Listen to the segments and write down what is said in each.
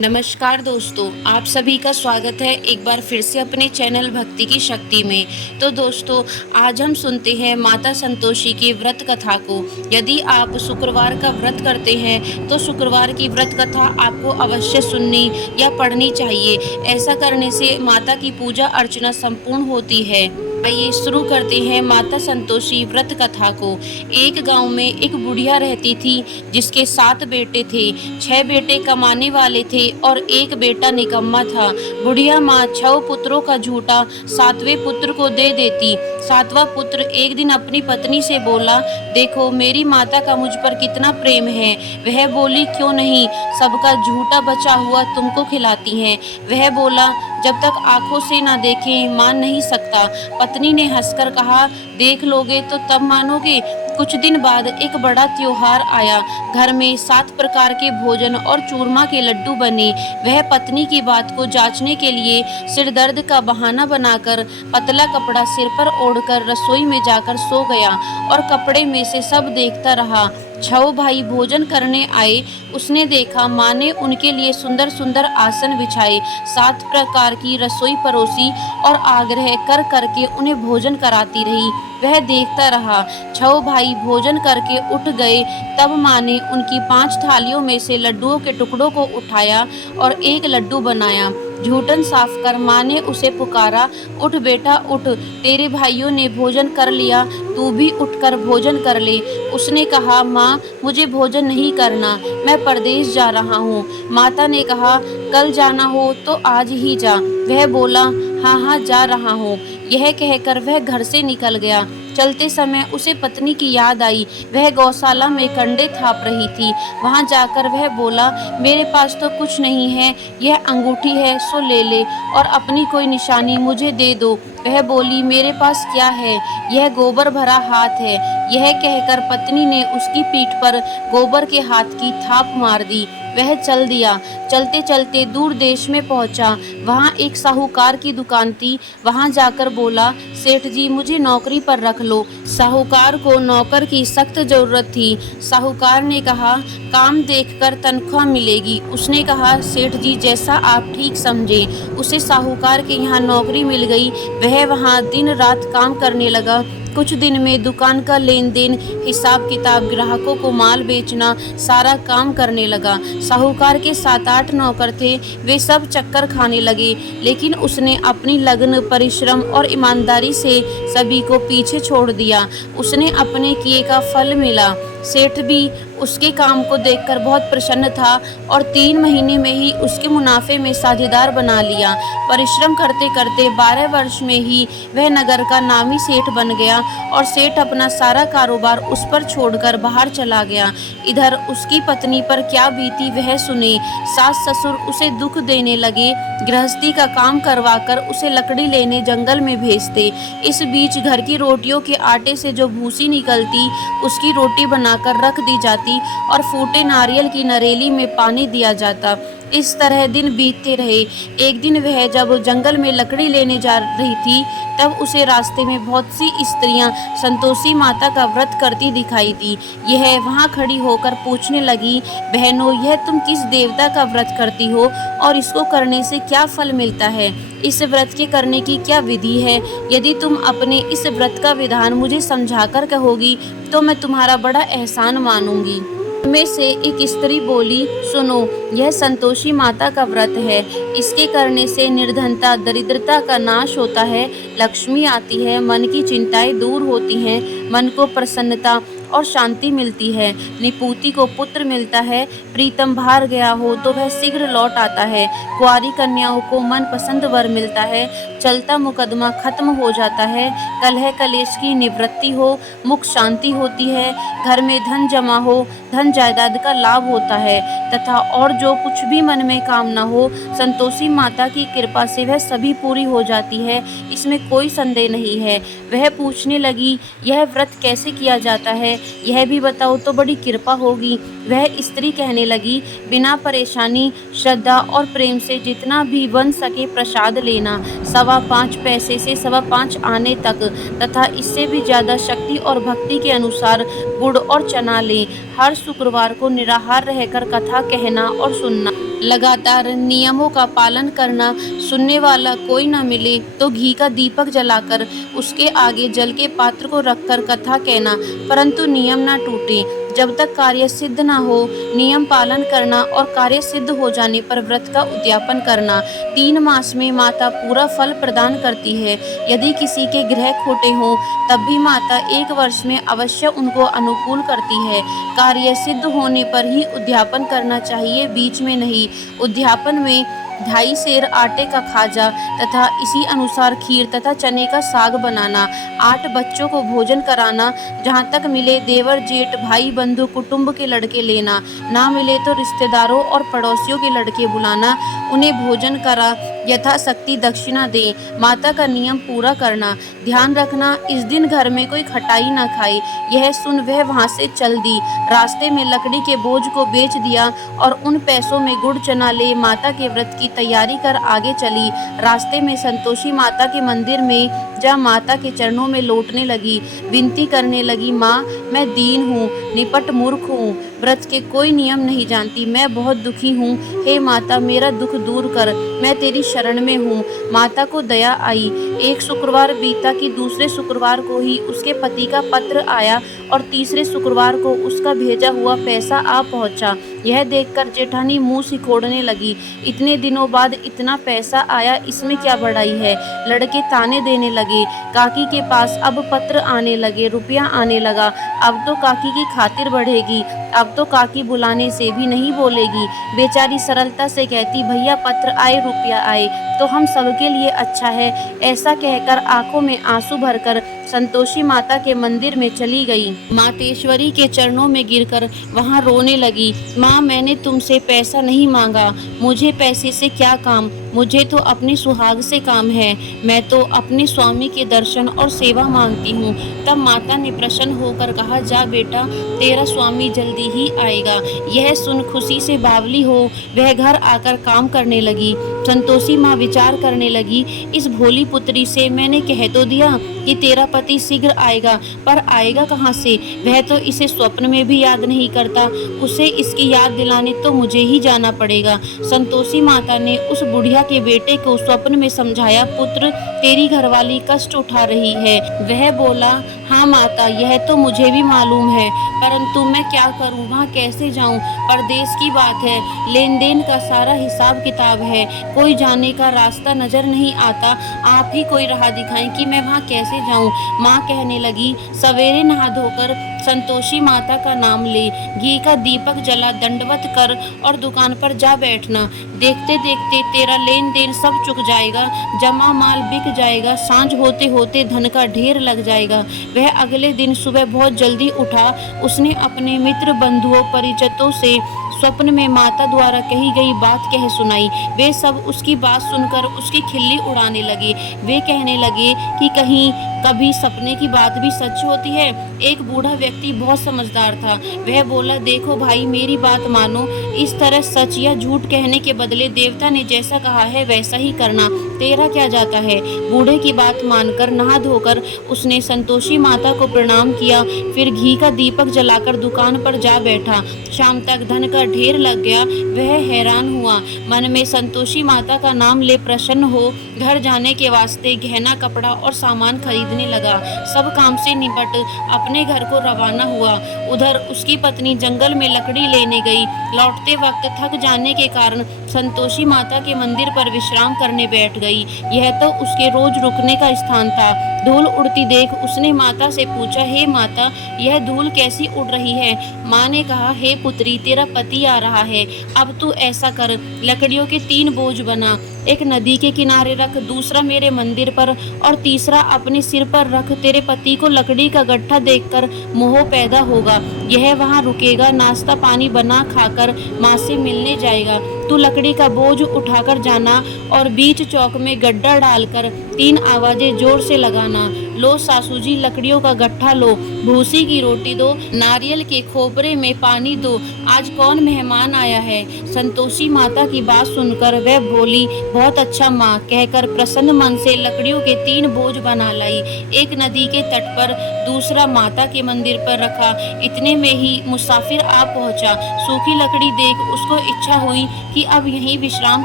नमस्कार दोस्तों, आप सभी का स्वागत है एक बार फिर से अपने चैनल भक्ति की शक्ति में। तो दोस्तों, आज हम सुनते हैं माता संतोषी की व्रत कथा को। यदि आप शुक्रवार का व्रत करते हैं तो शुक्रवार की व्रत कथा आपको अवश्य सुननी या पढ़नी चाहिए। ऐसा करने से माता की पूजा अर्चना संपूर्ण होती है। आइए शुरू करते हैं माता संतोषी व्रत कथा को। एक गांव में एक बुढ़िया रहती थी जिसके 7 बेटे थे। 6 बेटे कमाने वाले थे और एक बेटा निकम्मा था। बुढ़िया माँ 6 पुत्रों का झूठा 7वें पुत्र को दे देती। 7वां पुत्र एक दिन अपनी पत्नी से बोला, देखो मेरी माता का मुझ पर कितना प्रेम है। वह बोली, क्यों नहीं, सबका झूठा बचा हुआ तुमको खिलाती हैं। वह बोला, जब तक आंखों से ना देखें मान नहीं सकता। पत्नी ने हंसकर कहा, देख लोगे तो तब मानोगे। कुछ दिन बाद एक बड़ा त्योहार आया। घर में 7 प्रकार के भोजन और चूरमा के लड्डू बने। वह पत्नी की बात को जांचने के लिए सिर दर्द का बहाना बनाकर पतला कपड़ा सिर पर ओढ़कर रसोई में जाकर सो गया और कपड़े में से सब देखता रहा। 6 भाई भोजन करने आए। उसने देखा माँ ने उनके लिए सुंदर सुंदर आसन बिछाए, 7 प्रकार की रसोई परोसी और आग्रह कर करके उन्हें भोजन कराती रही। वह देखता रहा। 6 भाई भोजन करके उठ गए। तब माँ ने उनकी 5 थालियों में से लड्डुओं के टुकड़ों को उठाया और एक लड्डू बनाया। झूठन साफ कर माँ ने उसे पुकारा, उठ बेटा उठ, तेरे भाइयों ने भोजन कर लिया, तू भी उठकर भोजन कर ले। उसने कहा, माँ मुझे भोजन नहीं करना, मैं परदेश जा रहा हूँ। माता ने कहा, कल जाना हो तो आज ही जा। वह बोला, हाँ हाँ जा रहा हूँ। यह कहकर वह घर से निकल गया। चलते समय उसे पत्नी की याद आई। वह गौशाला में कंडे थाप रही थी। वहां जाकर वह बोला, मेरे पास तो कुछ नहीं है, यह अंगूठी है सो ले ले और अपनी कोई निशानी मुझे दे दो। वह बोली, मेरे पास क्या है, यह गोबर भरा हाथ है। यह कहकर पत्नी ने उसकी पीठ पर गोबर के हाथ की थाप मार दी। वह चल दिया। चलते चलते दूर देश में पहुंचा। वहां एक साहूकार की दुकान थी। वहां जाकर बोला, सेठ जी मुझे नौकरी पर रख लो। साहूकार को नौकर की सख्त जरूरत थी। साहूकार ने कहा, काम देखकर तनख्वाह मिलेगी। उसने कहा, सेठ जी जैसा आप ठीक समझे। उसे साहूकार के यहाँ नौकरी मिल गई। वह वहाँ दिन रात काम करने लगा। कुछ दिन में दुकान का लेन देन, हिसाब किताब, ग्राहकों को माल बेचना, सारा काम करने लगा। साहूकार के 7-8 नौकर थे। वे सब चक्कर खाने लगे, लेकिन उसने अपनी लगन, परिश्रम और ईमानदारी से सभी को पीछे छोड़ दिया। उसने अपने किए का फल मिला। सेठ भी उसके काम को देखकर बहुत प्रसन्न था और 3 महीने में ही उसके मुनाफे में साझेदार बना लिया। परिश्रम करते करते 12 वर्ष में ही वह नगर का नामी सेठ बन गया और सेठ अपना सारा कारोबार उस पर छोड़कर बाहर चला गया। इधर उसकी पत्नी पर क्या बीती वह सुने। सास ससुर उसे दुख देने लगे। गृहस्थी का काम करवाकर उसे लकड़ी लेने जंगल में भेजते। इस बीच घर की रोटियों के आटे से जो भूसी निकलती उसकी रोटी बनाकर रख दी जाती और फूटे नारियल की नरेली में पानी दिया जाता। इस तरह दिन बीतते रहे। एक दिन वह जब जंगल में लकड़ी लेने जा रही थी तब उसे रास्ते में बहुत सी स्त्रियां संतोषी माता का व्रत करती दिखाई दी। यह वहां खड़ी होकर पूछने लगी, बहनों यह तुम किस देवता का व्रत करती हो और इसको करने से क्या फल मिलता है? इस व्रत के करने की क्या विधि है? यदि तुम अपने इस व्रत का विधान मुझे समझाकर कहोगी तो मैं तुम्हारा बड़ा एहसान मानूंगी। में से एक स्त्री बोली, सुनो यह संतोषी माता का व्रत है। इसके करने से निर्धनता, दरिद्रता का नाश होता है, लक्ष्मी आती है, मन की चिंताएं दूर होती हैं, मन को प्रसन्नता और शांति मिलती है, निपुति को पुत्र मिलता है, प्रीतम बाहर गया हो तो वह शीघ्र लौट आता है, कुंवारी कन्याओं को मन पसंद वर मिलता है, चलता मुकदमा खत्म हो जाता है, कलह कलेश की निवृत्ति हो, मुख शांति होती है, घर में धन जमा हो, धन जायदाद का लाभ होता है तथा और जो कुछ भी मन में कामना हो संतोषी माता की कृपा से वह सभी पूरी हो जाती है। इसमें कोई संदेह नहीं है। वह पूछने लगी, यह व्रत कैसे किया जाता है, यह भी बताओ तो बड़ी कृपा होगी। वह स्त्री कहने लगी, बिना परेशानी, श्रद्धा और प्रेम से जितना भी बन सके प्रसाद लेना, 5.25 पैसे से 5.25 आने तक तथा इससे भी ज़्यादा शक्ति और भक्ति के अनुसार गुड़ और चना लें। हर शुक्रवार को निराहार रहकर कथा कहना और सुनना। लगातार नियमों का पालन करना। सुनने वाला कोई न मिले तो घी का दीपक जलाकर उसके आगे जल के पात्र को रखकर कथा कहना, परंतु नियम ना टूटे। जब तक कार्य सिद्ध न हो नियम पालन करना और कार्य सिद्ध हो जाने पर व्रत का उद्यापन करना। 3 मास में माता पूरा फल प्रदान करती है। यदि किसी के ग्रह खोटे हों तब भी माता 1 वर्ष में अवश्य उनको अनुकूल करती है। कार्य सिद्ध होने पर ही उद्यापन करना चाहिए, बीच में नहीं। उद्यापन में 2.5 सेर आटे का खाजा तथा इसी अनुसार खीर तथा चने का साग बनाना। 8 बच्चों को भोजन कराना। जहाँ तक मिले देवर जेठ भाई बंधु कुटुंब के लड़के लेना, ना मिले तो रिश्तेदारों और पड़ोसियों के लड़के बुलाना, उन्हें भोजन करा यथाशक्ति दक्षिणा दें। माता का नियम पूरा करना। ध्यान रखना इस दिन घर में कोई खटाई ना खाए। यह सुन वह वहाँ से चल दी। रास्ते में लकड़ी के बोझ को बेच दिया और उन पैसों में गुड़ चना ले माता के व्रत की तैयारी कर आगे चली। रास्ते में संतोषी माता के मंदिर में जा माता के चरणों में लौटने लगी। विनती करने लगी, माँ मैं दीन हूँ, निपट मूर्ख हूँ, व्रत के कोई नियम नहीं जानती, मैं बहुत दुखी हूँ। हे माता मेरा दुख दूर कर, मैं तेरी शरण में हूँ। माता को दया आई। एक शुक्रवार बीता कि दूसरे शुक्रवार को ही उसके पति का पत्र आया और तीसरे शुक्रवार को उसका भेजा हुआ पैसा आ पहुँचा। यह देखकर जेठानी मुँह सिकोड़ने लगी। इतने दिनों बाद इतना पैसा आया, इसमें क्या बड़ाई है। लड़के ताने देने लगे। काकी के पास अब पत्र आने लगे, रुपया आने लगा। अब तो काकी की खातिर बढ़ेगी, अब तो काकी बुलाने से भी नहीं बोलेगी। बेचारी सरलता से कहती, भैया पत्र आए रुपया आए तो हम सबके लिए अच्छा है। ऐसा कहकर आंखों में आंसू भरकर संतोषी माता के मंदिर में चली गई। मातेश्वरी के चरणों में गिरकर वहां रोने लगी। माँ मैंने तुमसे पैसा नहीं मांगा, मुझे पैसे से क्या काम, मुझे तो अपने सुहाग से काम है। मैं तो अपने स्वामी के दर्शन और सेवा मांगती हूँ। तब माता ने प्रसन्न होकर कहा, जा बेटा तेरा स्वामी जल्दी ही आएगा। यह सुन खुशी से बावली हो वह घर आकर काम करने लगी। संतोषी माँ विचार करने लगी, इस भोली पुत्री से मैंने कह तो दिया कि तेरा पति शीघ्र आएगा, पर आएगा कहाँ से। वह तो इसे स्वप्न में भी याद नहीं करता, उसे इसकी याद दिलाने तो मुझे ही जाना पड़ेगा। संतोषी माता ने उस बुढ़िया के बेटे को स्वप्न में समझाया, पुत्र तेरी घरवाली कष्ट उठा रही है। वह बोला, हाँ माता यह तो मुझे भी मालूम है, परंतु मैं क्या करूँ, वहाँ कैसे जाऊँ। परदेश की बात है, लेन देन का सारा हिसाब किताब है, कोई जाने का रास्ता नजर नहीं आता। आप ही कोई राह दिखाएं कि मैं वहाँ कैसे जाऊँ। माँ कहने लगी, सवेरे नहा धोकर संतोषी माता का नाम ले, घी का दीपक जला, दंडवत कर और दुकान पर जा बैठना। देखते देखते तेरा लेन देन सब चुक जाएगा, जमा माल बिक जाएगा, सांझ होते होते धन का ढेर लग जाएगा। वह अगले दिन सुबह बहुत जल्दी उठा। उसने अपने मित्र बंधुओं परिचितों से स्वप्न में माता द्वारा कही गई बात कह सुनाई। वे सब उसकी बात सुनकर उसकी खिल्ली उड़ाने लगे। वे कहने लगे कि कहीं कभी सपने की बात भी सच होती है। एक बूढ़ा व्यक्ति बहुत समझदार था। वह बोला, देखो भाई मेरी बात मानो, इस तरह सच या झूठ कहने के बदले देवता ने जैसा कहा है वैसा ही करना, तेरा क्या जाता है। बूढ़े की बात मानकर नहा धोकर उसने संतोषी माता को प्रणाम किया, फिर घी का दीपक जलाकर दुकान पर जा बैठा। शाम तक धन का ढेर लग गया। वह हैरान हुआ, मन में संतोषी माता का नाम ले प्रसन्न हो घर जाने के वास्ते गहना कपड़ा और सामान खरीदने लगा। सब काम से निपट अपने घर को रवाना हुआ। उधर उसकी पत्नी जंगल में लकड़ी लेने गई। लौटते वक्त थक जाने के कारण संतोषी माता के मंदिर पर विश्राम करने बैठ गई। यह तो उसके रोज रुकने का स्थान था। धूल उड़ती देख उसने माता से पूछा, हे माता यह धूल कैसी उड़ रही है। माँ ने कहा, हे पुत्री तेरा पति आ रहा है, अब तू ऐसा कर, लकड़ियों के 3 बोझ बना, एक नदी के किनारे रख, दूसरा मेरे मंदिर पर और तीसरा अपने सिर पर रख। तेरे पति को लकड़ी का गट्ठा देखकर मोह पैदा होगा, यह वहाँ रुकेगा, नाश्ता पानी बना खाकर माँ से मिलने जाएगा। तू लकड़ी का बोझ उठाकर जाना और बीच चौक में गड्ढा डालकर 3 आवाजें जोर से लगाना। लो सासू जी लकड़ियों का गट्ठा लो, भूसी की रोटी दो, नारियल के खोपरे में पानी दो, आज कौन मेहमान आया है। संतोषी माता की बात सुनकर वह बोली, बहुत अच्छा माँ, कहकर प्रसन्न मन से लकड़ियों के 3 बोझ बना लाई। एक नदी के तट पर, दूसरा माता के मंदिर पर रखा। इतने में ही मुसाफिर आ पहुंचा। सूखी लकड़ी देख उसको इच्छा हुई कि अब यहीं विश्राम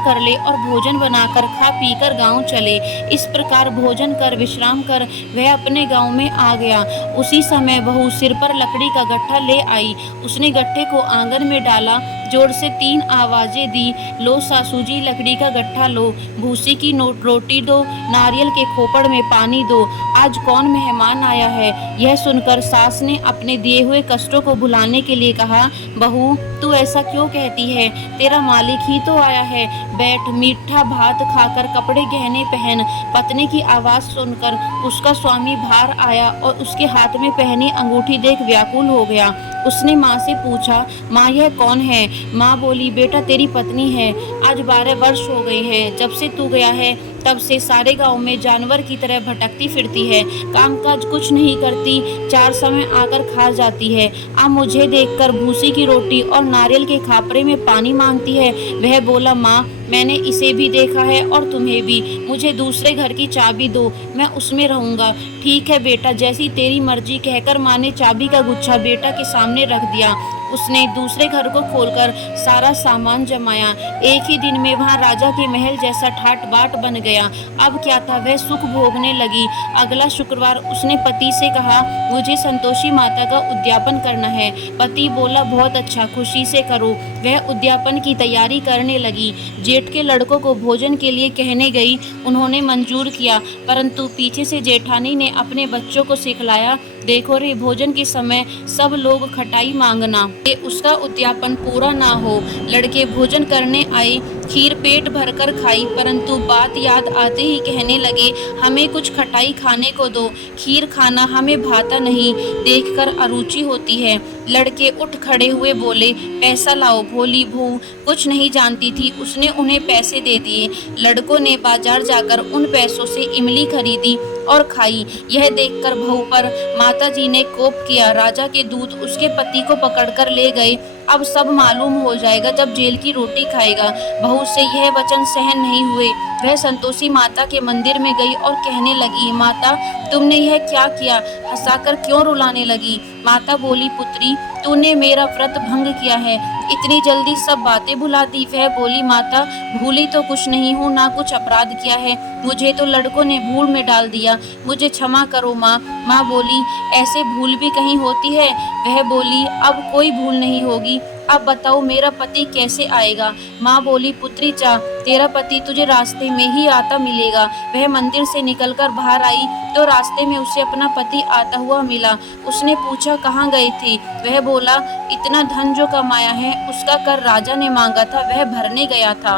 कर ले और भोजन बनाकर खा पीकर गांव चले। इस प्रकार भोजन कर विश्राम कर वह अपने गांव में आ गया। उसी समय बहू सिर पर लकड़ी का गट्ठा ले आई। उसने गट्ठे को आंगन में डाला, जोर से 3 आवाजें दी, लो सासू जी लकड़ी का गट्ठा लो, भूसी की रोटी दो, नारियल के खोपड़ में पानी दो, आज कौन मेहमान आया है। यह सुनकर सास ने अपने दिए हुए कष्टों को भुलाने के लिए कहा, बहू तू ऐसा क्यों कहती है, तेरा मालिक ही तो आया है, बैठ मीठा भात खाकर कपड़े गहने पहन। पत्नी की आवाज सुनकर उसका स्वामी बाहर आया और उसके हाथ में पहनी अंगूठी देख व्याकुल हो गया। उसने माँ से पूछा, माँ यह कौन है। माँ बोली, बेटा तेरी पत्नी है, आज 12 वर्ष हो गए हैं, जब से तू गया है तब से सारे गांव में जानवर की तरह भटकती फिरती है, कामकाज कुछ नहीं करती, 4 समय आकर खा जाती है। अब मुझे देखकर भूसी की रोटी और नारियल के खापरे में पानी मांगती है। वह बोला, माँ मैंने इसे भी देखा है और तुम्हें भी, मुझे दूसरे घर की चाबी दो, मैं उसमें रहूंगा। ठीक है बेटा, जैसी तेरी मर्जी, कहकर माँ ने चाबी का गुच्छा बेटा के सामने रख दिया। उसने दूसरे घर को खोलकर सारा सामान जमाया। एक ही दिन में वहां राजा के महल जैसा ठाट बाट बन गया। अब क्या था, वह सुख भोगने लगी। अगला शुक्रवार उसने पति से कहा, मुझे संतोषी माता का उद्यापन करना है। पति बोला, बहुत अच्छा, खुशी से करो। वह उद्यापन की तैयारी करने लगी। जेठ के लड़कों को भोजन के लिए कहने गई, उन्होंने मंजूर किया, परंतु पीछे से जेठानी ने अपने बच्चों को सिखलाया, देखो रे, भोजन के समय सब लोग खटाई मांगना, ये उसका उद्यापन पूरा ना हो। लड़के भोजन करने आए, खीर पेट भरकर खाई, परंतु बात याद आते ही कहने लगे, हमें कुछ खटाई खाने को दो, खीर खाना हमें भाता नहीं, देखकर अरुचि होती है। लड़के उठ खड़े हुए बोले, पैसा लाओ। भोली बहू कुछ नहीं जानती थी, उसने उन्हें पैसे दे दिए। लड़कों ने बाजार जाकर उन पैसों से इमली खरीदी और खाई। यह देखकर बहू पर माताजी ने कोप किया। राजा के दूत उसके पति को पकड़कर ले गए। अब सब मालूम हो जाएगा जब जेल की रोटी खाएगा। बहू से यह वचन सहन नहीं हुए। वह संतोषी माता के मंदिर में गई और कहने लगी, माता तुमने यह क्या किया, हंसाकर क्यों रुलाने लगी। माता बोली, पुत्री तूने मेरा व्रत भंग किया है, इतनी जल्दी सब बातें भुला दी। वह बोली, माता भूली तो कुछ नहीं हूँ, ना कुछ अपराध किया है, मुझे तो लड़कों ने भूल में डाल दिया, मुझे क्षमा करो माँ। माँ बोली, ऐसे भूल भी कहीं होती है। वह बोली, अब कोई भूल नहीं होगी, अब बताओ मेरा पति कैसे आएगा। माँ बोली, पुत्री जा, तेरा पति तुझे रास्ते में ही आता मिलेगा। वह मंदिर से निकलकर बाहर आई तो रास्ते में उसे अपना पति आता हुआ मिला। उसने पूछा, कहाँ गए थे। वह बोला, इतना धन जो कमाया है उसका कर राजा ने मांगा था, वह भरने गया था।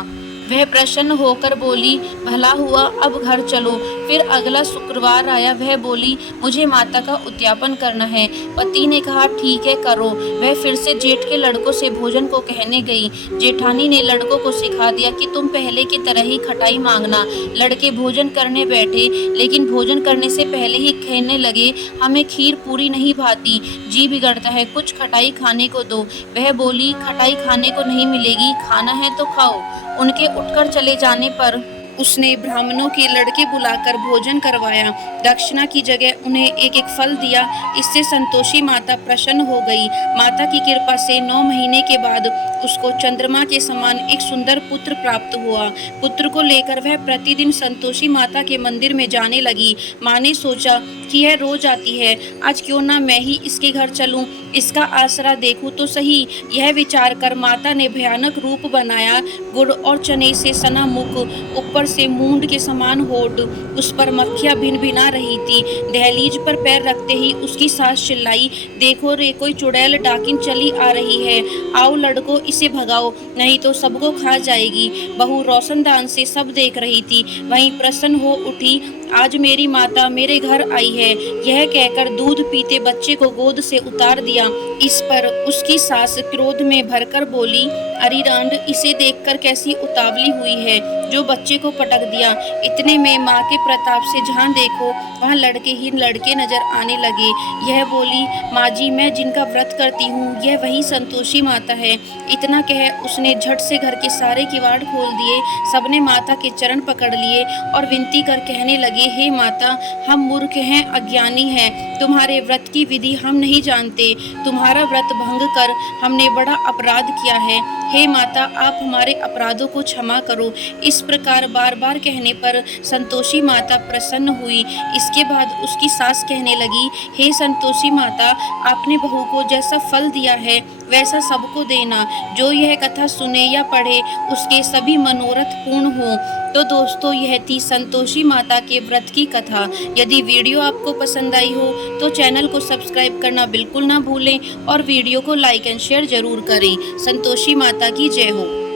वह प्रसन्न होकर बोली, भला हुआ, अब घर चलो। फिर अगला शुक्रवार आया। वह बोली, मुझे माता का उद्यापन करना है। पति ने कहा, ठीक है करो। वह फिर से जेठ के लड़कों से भोजन को कहने गई। जेठानी ने लड़कों को सिखा दिया कि तुम पहले की तरह ही खटाई मांगना। लड़के भोजन करने बैठे, लेकिन भोजन करने से पहले ही कहने लगे, हमें खीर पूरी नहीं भाती, जी बिगड़ता है, कुछ खटाई खाने को दो। वह बोली, खटाई खाने को नहीं मिलेगी, खाना है तो खाओ। उनके उठकर चले जाने पर उसने ब्राह्मणों के लड़के बुलाकर भोजन करवाया। दक्षिणा की जगह उन्हें एक एक फल दिया। इससे संतोषी माता प्रसन्न हो गई। माता की कृपा से 9 महीने के बाद उसको चंद्रमा के समान एक सुंदर पुत्र प्राप्त हुआ। पुत्र को लेकर वह प्रतिदिन संतोषी माता के मंदिर में जाने लगी। माँ ने सोचा कि यह रोज आती है, आज क्यों ना मैं ही इसके घर चलूं, इसका आसरा देखूं तो सही। यह विचार कर माता ने भयानक रूप बनाया। गुड़ और चने से सना मुख, ऊपर से मूंड के समान होठ, उस पर मक्खियां भिनभिना रही थी। दहलीज पर पैर रखते ही उसकी सास चिल्लाई, देखो रे, कोई चुड़ैल डाकिन चली आ रही है, आओ लड़को इसे भगाओ, नहीं तो सबको खा जाएगी। बहू रोशनदान से सब देख रही थी। वहीं प्रसन्न हो उठी आज मेरी माता मेरे घर आई है। यह कहकर दूध पीते बच्चे को गोद से उतार दिया। इस पर उसकी सास क्रोध में भरकर बोली, अरे रांड, इसे देखकर कैसी उतावली हुई है जो बच्चे को पटक दिया। इतने में माँ के प्रताप से जहाँ देखो वहाँ लड़के ही लड़के नजर आने लगे। यह बोली, माँ जी, मैं जिनका व्रत करती हूँ यह वही संतोषी माता है। इतना कह उसने झट से घर के सारे किवाड़ खोल दिए। सबने माता के चरण पकड़ लिए और विनती कर कहने लगे, हे माता, हम मूर्ख हैं, अज्ञानी हैं, तुम्हारे व्रत की विधि हम नहीं जानते। तुम्हारा व्रत भंग कर हमने बड़ा अपराध किया है। हे माता, आप हमारे अपराधों को क्षमा करो। इस प्रकार बार बार कहने पर संतोषी माता प्रसन्न हुई। इसके बाद उसकी सास कहने लगी, हे संतोषी माता, आपने बहू को जैसा फल दिया है वैसा सबको देना। जो यह कथा सुने या पढ़े उसके सभी मनोरथ पूर्ण हो। तो दोस्तों, यह थी संतोषी माता के व्रत की कथा। यदि वीडियो आपको पसंद आई हो तो चैनल को सब्सक्राइब करना बिल्कुल ना भूलें और वीडियो को लाइक एंड शेयर जरूर करें। संतोषी माता की जय हो।